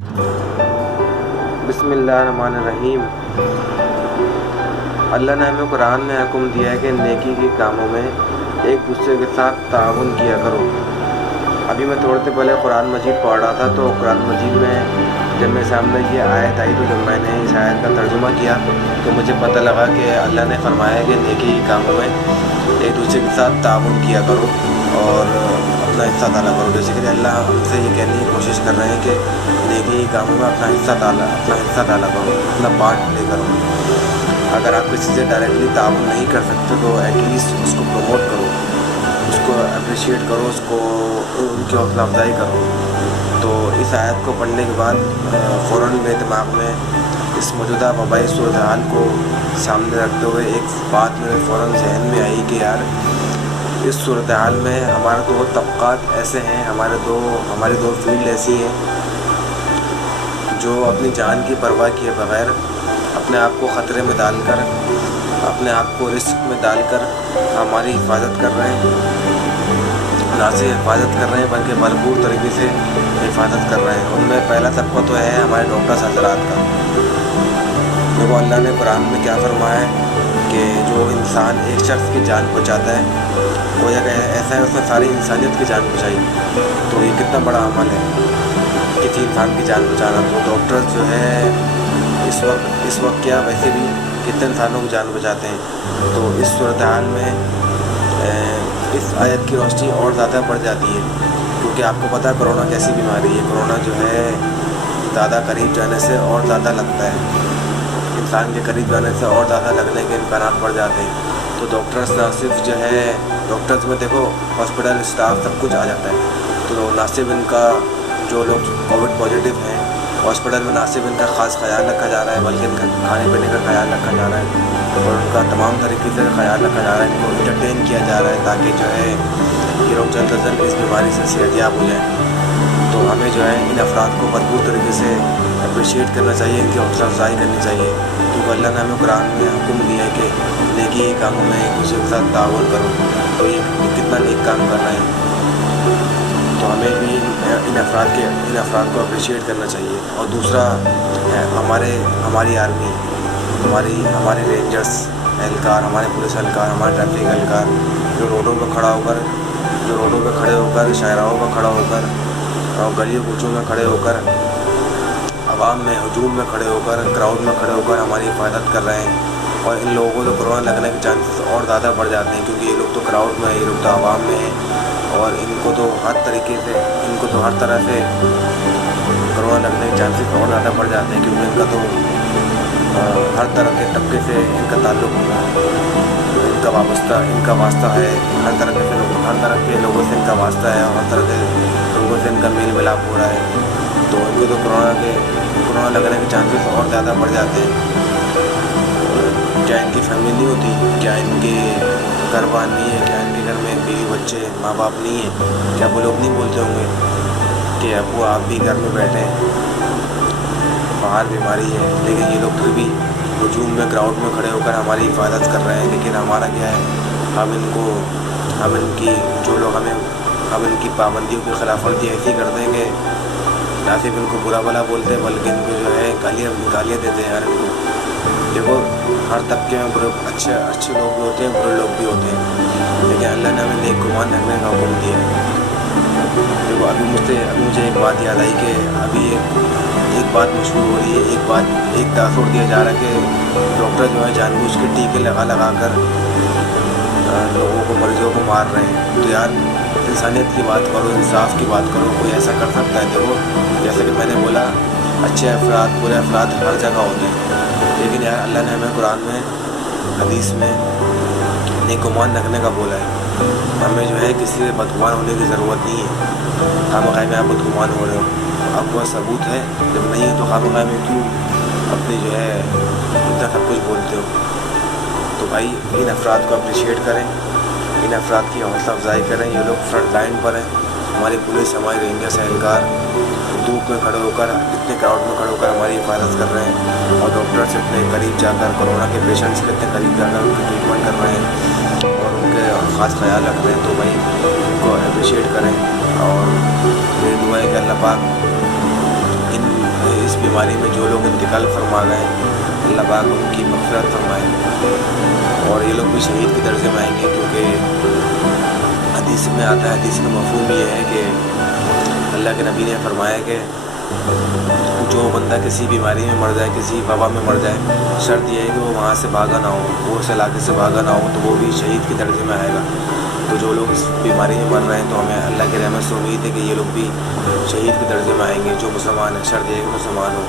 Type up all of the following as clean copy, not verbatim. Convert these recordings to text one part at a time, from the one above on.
بسم اللہ الرحمن الرحیم۔ اللہ نے ہمیں قرآن میں حکم دیا ہے کہ نیکی کے کاموں میں ایک دوسرے کے ساتھ تعاون کیا کرو۔ ابھی میں تھوڑے دیر پہلے قرآن مجید پڑھ رہا تھا، تو قرآن مجید میں جب میرے سامنے یہ آیت آئی تو جب میں نے اس آیت کا ترجمہ کیا تو مجھے پتہ لگا کہ اللہ نے فرمایا کہ نیکی کے کاموں میں ایک دوسرے کے ساتھ تعاون کیا کرو اور اپنا حصہ ڈالا کرو۔ جیسے کہ اللہ ہم سے یہ کہنے کی کوشش کر رہے ہیں کہ نیکی کے کاموں میں اپنا حصہ ڈالا کرو، اپنا پارٹ لے کرو۔ اگر آپ کسی سے ڈائریکٹلی تعاون نہیں کر سکتے تو ایٹ لیسٹ اس کو پروموٹ کرو، اس کو اپریشیٹ کرو، اس کو ان کی حوصلہ افزائی کرو۔ تو اس آیت کو پڑھنے کے بعد فوراً میرے دماغ میں اس موجودہ وبائی صورتحال کو سامنے رکھتے ہوئے ایک بات میرے فوراً ذہن میں آئی کہ یار اس صورتحال میں ہمارے دو طبقات ایسے ہیں، ہماری دو فیلڈ ایسی ہیں جو اپنی جان کی پرواہ کیے بغیر اپنے آپ کو خطرے میں ڈال کر، اپنے آپ کو رسک میں ڈال کر ہماری حفاظت کر رہے ہیں۔ نہ صرف حفاظت کر رہے ہیں بلکہ بھرپور طریقے سے حفاظت کر رہے ہیں۔ ان میں پہلا طبقہ تو ہے ہمارے ڈاکٹرز حضرات کا۔ دیکھو اللہ نے قرآن میں کیا فرمایا ہے کہ جو انسان ایک شخص کی جان بچاتا ہے وہ ایسا ہے اس نے ساری انسانیت کی جان بچائی۔ تو یہ کتنا بڑا عمل ہے کسی انسان کی جان بچانا۔ تو ڈاکٹرز جو ہے اس وقت کیا ویسے بھی کتنے انسانوں کی جان بچاتے ہیں۔ تو اس صورتحال میں اس آیت کی روشنی اور زیادہ بڑھ جاتی ہے، کیونکہ آپ کو پتہ ہے کرونا کیسی بیماری ہے۔ کرونا جو ہے زیادہ قریب جانے سے اور زیادہ لگتا ہے، انسان کے قریب جانے سے اور زیادہ لگنے کے امکانات بڑھ جاتے ہیں۔ تو ڈاکٹرز نہ صرف جو ہے ڈاکٹرز میں دیکھو ہاسپٹل اسٹاف سب کچھ آ جاتا ہے، تو نہ صرف ان کا جو لوگ کووڈ پازیٹیو ہیں ہاسپٹل میں نہ صرف ان کا خاص خیال رکھا جا رہا ہے بلکہ ان کا کھانے پینے کا خیال رکھا جا رہا ہے اور ان کا تمام طریقے سے خیال رکھا جا رہا ہے، ان کو انٹرٹین کیا جا رہا ہے تاکہ جو ہے یہ لوگ جلد از جلد اس بیماری سے صحت یاب ہو جائیں۔ تو ہمیں جو ہے ان افراد کو بھرپور طریقے سے اپریشیٹ کرنا چاہیے، ان کی حوصلہ افزائی کرنی چاہیے، کیونکہ اللہ نے ہمیں قرآن میں حکم دیا ہے کہ نیکی کے کاموں میں ایک دوسرے کے ساتھ تعاون کرو۔ تو یہ کتنا نیک کام کر رہے ہیں، تو ہمیں بھی ان افراد کو اپریشیٹ کرنا چاہیے۔ اور دوسرا ہماری آرمی، ہمارے رینجرز اہلکار، ہمارے پولیس اہلکار، ہمارے ٹریفک اہلکار جو روڈوں پہ کھڑے ہو کر شاہراہوں پہ کھڑا ہو کر اور گلیوں کوچوں میں کھڑے ہو کر عوام میں ہجوم میں کھڑے ہو کر کراؤڈ میں کھڑے ہو کر ہماری حفاظت کر رہے ہیں۔ اور ان لوگوں کو تو کرونا لگنے کے چانسز اور زیادہ بڑھ جاتے ہیں، کیونکہ یہ لوگ تو کراؤڈ میں ہیں، یہ لوگ تو عوام میں ہیں اور ان کو تو ہر طرح سے کرونا لگنے کے چانسز اور زیادہ بڑھ جاتے ہیں، کیونکہ ان کا تو ہر طرح کے طبقے سے ان کا تعلق، ان کا واسطہ ہے، ہر طرح کے لوگوں سے ان کا واسطہ ہے اور ہر طرح کے لوگوں سے ان کا میل ملاپ ہو رہا ہے۔ تو ان کو تو کرونا لگنے کے چانسز اور زیادہ بڑھ جاتے ہیں۔ کیا ان کی فیملی نہیں ہوتی؟ کیا ان کے گھر بار نہیں ہے؟ کیا ان کے گھر میں بیوی بچے ماں باپ نہیں ہیں؟ کیا وہ لوگ نہیں بولتے ہوں گے کہ ابو آپ بھی گھر میں بیٹھے ہیں، باہر بیماری ہے؟ لیکن یہ لوگ پھر بھی ہجوم میں کراؤڈ میں کھڑے ہو کر ہماری حفاظت کر رہے ہیں۔ لیکن ہمارا کیا ہے، ہم ان کی پابندیوں کی خلاف ورزی ایسی کر دیں گے، نہ صرف ان کو برا بھلا بولتے ہیں بلکہ ان کو جو ہے گالیاں دیتے ہیں۔ دیکھو ہر طبقے میں اچھے لوگ بھی ہوتے ہیں، برے لوگ بھی ہوتے ہیں، لیکن اللہ نے ہمیں نیک گمان رکھنے کا حکم دیا ہے۔ دیکھو ابھی مجھے ایک بات یاد آئی کہ ابھی ایک بات مشہور ہو رہی ہے، ایک تاثر دیا جا رہا ہے کہ ڈاکٹر جو ہے جان بوجھ کے ٹیکے لگا کر لوگوں کو، مریضوں کو مار رہے ہیں۔ تو یار انسانیت کی بات کرو، انصاف کی بات کرو، کوئی ایسا کر سکتا ہے؟ دیکھو جیسے کہ میں نے بولا اچھے افراد برے افراد ہر جگہ ہوتے ہیں، لیکن یار اللہ نے ہمیں قرآن میں حدیث میں نیک گمان رکھنے کا بولا ہے۔ ہمیں جو ہے کسی سے بدگمان ہونے کی ضرورت نہیں ہے۔ خواہ میں آپ بدگمان ہو رہے ہو، آپ کو ثبوت ہے، جب نہیں ہے تو خواہ میں کیوں اپنی جو ہے اتنا سب کچھ بولتے ہو؟ تو بھائی ان افراد کو اپریشیٹ کریں، ان افراد کی حوصلہ افزائی کریں۔ یہ لوگ فرنٹ لائن پر ہیں، ہماری پولیس، ہمارے رینجرز اہلکار دھوپ میں کھڑے ہو کر، اتنے کراؤڈ میں کھڑے ہو کر ہماری حفاظت کر رہے ہیں، اور ڈاکٹر سے اتنے قریب جا کر کرونا کے پیشنٹس کے اتنے قریب جا کر ان کی ٹریٹمنٹ کر رہے ہیں اور ان کے خاص خیال رکھ رہے ہیں۔ تو بھائی ان کو اپریشیٹ کریں، اور میری دعا ہے کہ اللہ پاک ان بیماری میں جو لوگ انتقال فرما گئے اللہ پاک ان کی مغفرت فرمائے، اور یہ لوگ بھی شہید کے درجے میں آئیں گے، کیونکہ حدیث میں آتا ہے، حدیث کا مفہوم یہ ہے کہ اللہ کے نبی نے فرمایا کہ جو بندہ کسی بیماری میں مر جائے، کسی وبا میں مر جائے، شرط یہ ہے کہ وہ وہاں سے بھاگا نہ ہو، وہ اس علاقے سے بھاگا نہ ہو، تو وہ بھی شہید کے درجے میں آئے گا۔ تو جو لوگ اس بیماری میں مر رہے ہیں تو ہمیں اللہ کی رحمت سے امید ہے کہ یہ لوگ بھی شہید کے درجے میں آئیں گے، جو مسلمان ہے، شرط یہ ہے کہ مسلمان ہو۔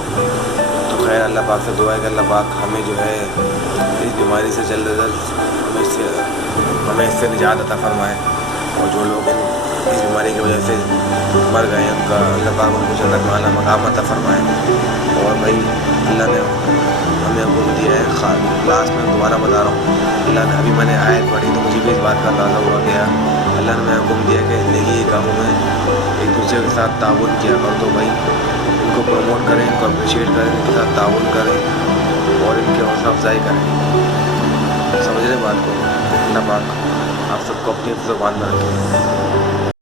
تو خیر اللہ پاک سے دعا ہے کہ اللہ پاک ہمیں جو ہے اس بیماری سے جلد از جلد ہمیں اس سے نجات عطا فرمائے، اور جو لوگ اس بیماری کی وجہ سے مر گئے ہیں ان کا اللہ پاک ان کو جنت میں اعلیٰ مقام عطا فرمائے۔ اور بھائی اللہ نے ہمیں حکم دیا ہے، لاسٹ میں دوبارہ بتا رہا ہوں، اللہ نے ابھی میں نے آیت پڑھی تو مجھے بھی اس بات کا اندازہ ہوا گیا، اللہ نے ہمیں حکم دیا کہ نیکی کے کاموں میں ایک دوسرے کے ساتھ تعاون کیا کرو، تو بھائی ان کو پروموٹ کریں، ان کو اپریشیٹ کریں، ان کے ساتھ تعاون کریں اور ان کی حوصلہ افزائی کریں۔ سمجھ رہے بات کو؟ اللہ پاک آپ سب کو اپنی زبان میں رکھیں۔